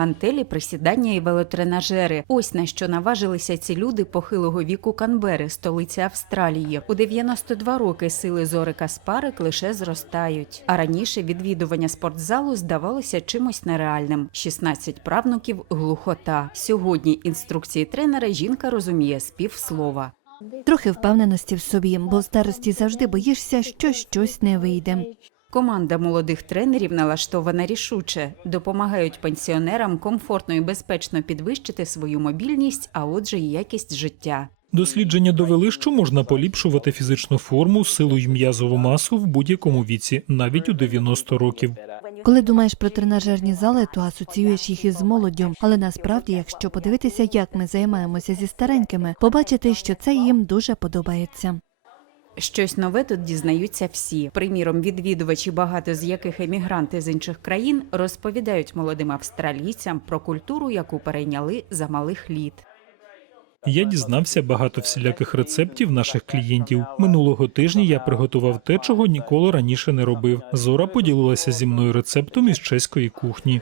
гантелі, присідання і велотренажери. Ось на що наважилися ці люди похилого віку Канбери, столиці Австралії. У 92 роки сили Зори Каспарик лише зростають. А раніше відвідування спортзалу здавалося чимось нереальним. 16 правнуків глухота. Сьогодні інструкції тренера жінка розуміє з півслова. Трохи впевненості в собі, бо в старості завжди боїшся, що щось не вийде. Команда молодих тренерів налаштована рішуче, допомагають пенсіонерам комфортно і безпечно підвищити свою мобільність, а отже, і якість життя. Дослідження довели, що можна поліпшувати фізичну форму, силу й м'язову масу в будь-якому віці, навіть у 90 років. Коли думаєш про тренажерні зали, то асоціюєш їх із молоддю. Але насправді, якщо подивитися, як ми займаємося зі старенькими, побачити, що це їм дуже подобається. Щось нове тут дізнаються всі. Приміром, відвідувачі, багато з яких емігранти з інших країн, розповідають молодим австралійцям про культуру, яку перейняли за малих літ. Я дізнався багато всіляких рецептів наших клієнтів. Минулого тижня я приготував те, чого ніколи раніше не робив. Зора поділилася зі мною рецептом із чеської кухні.